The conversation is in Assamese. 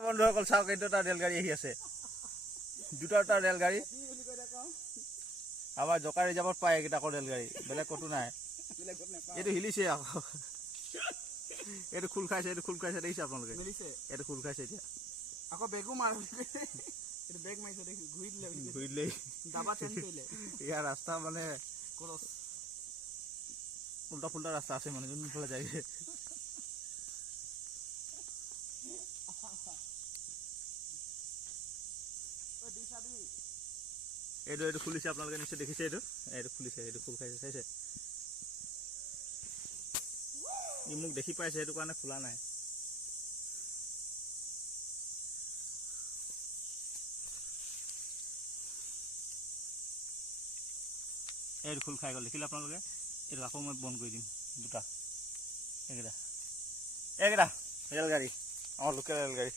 বন্ধুসকল চাওক, এইটো এটা ৰেলগাড়ী আহি আছে, দুটা ৰেলগাড়ী। আমাৰ জকা ৰিজাৰ্ভত পায় এইকেইটা আকৌ ৰেলগাড়ী, বেলেগ ক'তো নাই। এইটো হিলিছে আকৌ, এইটো খোল খাইছে, দেখিছে আপোনালোকে? এইটো খোল খাইছে এতিয়া। আকৌ বেগো মাৰ বেগ মাৰিছে, ঘূৰি দিলে দাবা চেঞ্জ কৰিলে। ইয়াৰ ৰাস্তা মানে উল্টা ফুল্টা ৰাস্তা আছে, মানে যোনফালে যায়। এইটো খুলিছে, আপোনালোকে নিশ্চয় দেখিছে। এইটো খুলিছে, এইটো খোল খাইছে, চাইছে? ই মোক দেখি পাইছে, সেইটো কাৰণে খোলা নাই। এইটো খোল খাই গ'ল, দেখিলে আপোনালোকে? এইটো আকৌ মই বন্ধ কৰি দিম। দুটা এইকেইটা ৰেলগাড়ী, আমাৰ লোকেল ৰেলগাড়ী।